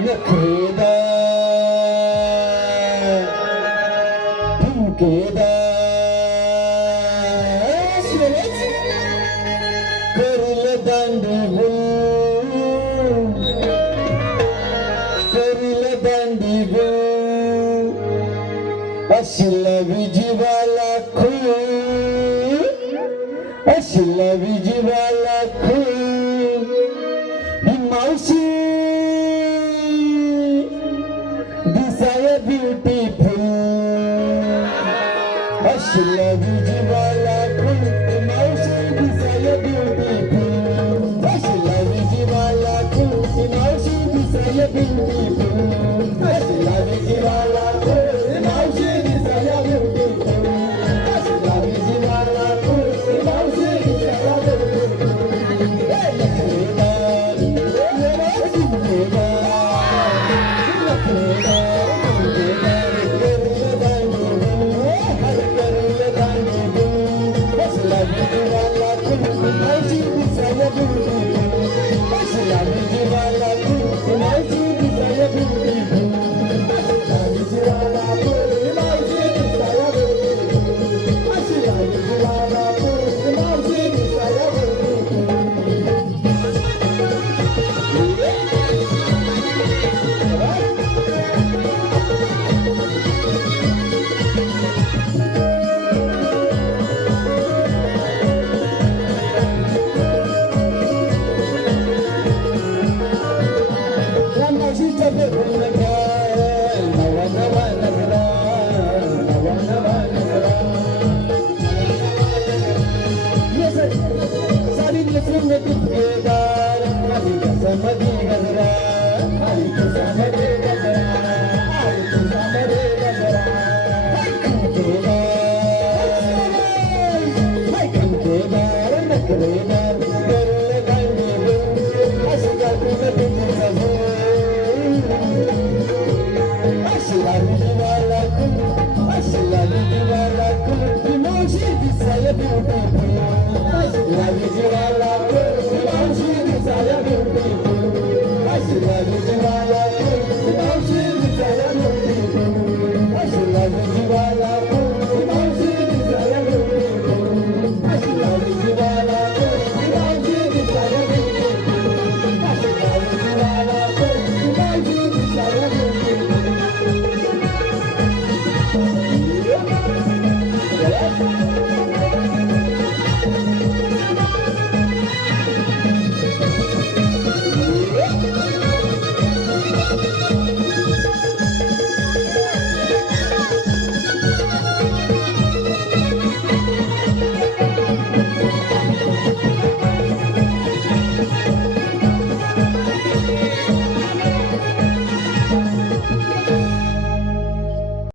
नखरेदार धमकेदार करील दांडी करील दांडी ब्युटीफुल अशिला विजीवाला खून ही मावशी दिसाय ब्युटीफुल अशिला विजीवाला खून ही मावशी दिसाय ब्युटीफुल Thank you. रंग पित्रेदार आई कसामध्ये गजरा आई कसामध्ये गजरा आई कसामध्ये गजरा. कंकेदार कंकेदार नखरेदार करुण गांडे अशी गाठून तिची सजो अशी लाली दिवाला कुल अशी लाली दिवाला कुल मोशी दिसाय ब्युटी लाली दिवाला Hallelujah.